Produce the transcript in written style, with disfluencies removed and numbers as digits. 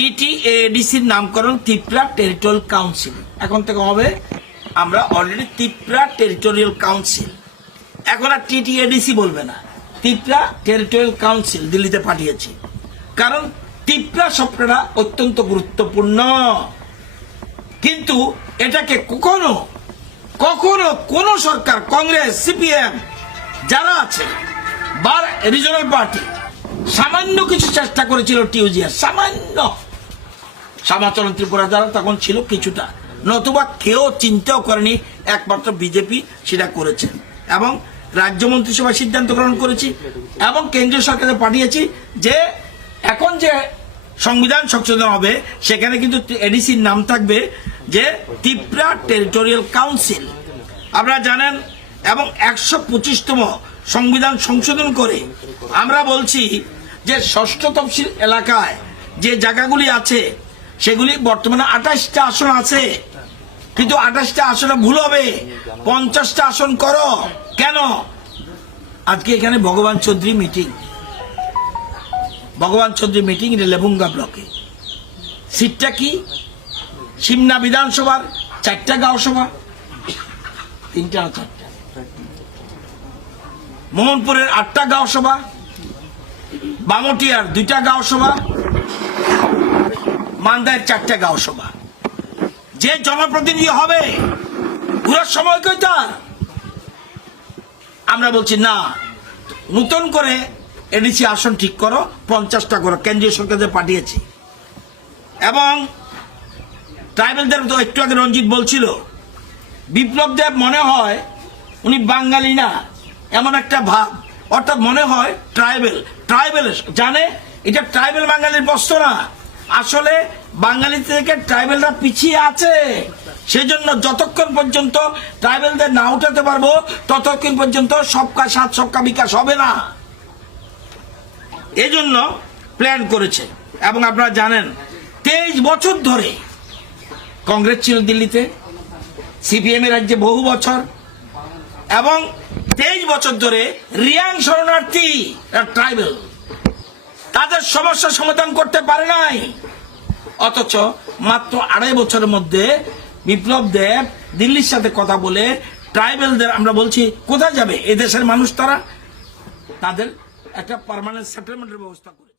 টিটিএডিসির নামকরণ Tripura territorial council. এখন থেকে হবে আমরা অলরেডি ত্রিপুরা টেরিটোরিয়াল কাউন্সিল, এখন আর টিটিএডিসি বলবে না, ত্রিপুরা টেরিটোরিয়াল কাউন্সিল দিল্লিতে পাঠিয়েছি। কারণ ত্রিপুরা শব্দটা অত্যন্ত গুরুত্বপূর্ণ, কিন্তু এটাকে কখনো কখনো কোন সরকার, কংগ্রেস, সিপিএম যারা আছে বা রিজনাল পার্টি সামান্য কিছু চেষ্টা করেছিল টিউজিয়ার, সামান্য সমাচরণ ত্রিপুরা যারা তখন ছিল কিছুটা, নতুবা কেউ চিন্তাও করেনি, একমাত্র বিজেপি সেটা করেছে। এবং রাজ্য মন্ত্রিসভা সিদ্ধান্ত গ্রহণ করেছি এবং কেন্দ্রীয় সরকারে পাঠিয়েছি যে এখন যে সংবিধান সংশোধন হবে সেখানে কিন্তু এডিসির নাম থাকবে যে ত্রিপুরা টেরিটোরিয়াল কাউন্সিল। আপনারা জানেন, এবং 125তম সংবিধান সংশোধন করে আমরা বলছি যে ষষ্ঠ তফসিল এলাকায় যে জায়গাগুলি আছে সেগুলি বর্তমানে 28টা আসন আছে, কিন্তু 28টা আসনে ভুল হবে, 50টা আসন করো। কেন? আজকে এখানে ভগবান চৌধুরী মিটিং লেবুঙ্গা ব্লকে। সিটটা কি? সিমনা বিধানসভার 4টা গাঁও সভা, 3টা না 4টা, মোহনপুরের 8টা গাঁও সভা, বামটিয়ার 2টা গাঁও সভা, মান্দায়ের 4টা গাঁও সভা। যে জনপ্রতিনিধি হবে পুরো সময় কইতা, আমরা বলছি না, নতুন করে এডিসি আসন ঠিক করো, 50টা করো, কেন্দ্রীয় সরকারে পাঠিয়েছি। এবং ট্রাইবেলদের তো একটু আগে রঞ্জিত বলছিল, বিপ্লব দেব মনে হয় উনি বাঙালি না, এমন একটা ভাব, অর্থাৎ মনে হয় ট্রাইবেল জানে এটা ট্রাইবেল বাঙালির প্রশ্ন না, আসলে বাঙালি থেকে ট্রাইবেলরা পিছিয়ে আছে। সেজন্য যতক্ষণ পর্যন্ত ট্রাইবেলদের না উঠাতে পারবো ততক্ষণ পর্যন্ত সবকা সাথ সবকা বিকাশ হবে না, এজন্য প্ল্যান করেছে। এবং আপনারা জানেন 23 বছর ধরে কংগ্রেস ছিল দিল্লিতে, সিপিএম এর রাজ্যে বহু বছর, এবং 23 বছর ধরে রিয়াং শরণার্থী ট্রাইবেল তাদের সমস্যা সমাধান করতে পারে নাই। অথচ মাত্র 2.5 বছরের মধ্যে বিপ্লব দেব দিল্লির সাথে কথা বলে ট্রাইবেলদের, আমরা বলছি কোথায় যাবে, এদেশের মানুষ তারা, তাদের একটা পার্মানেন্ট সেটেলমেন্টের ব্যবস্থা করে।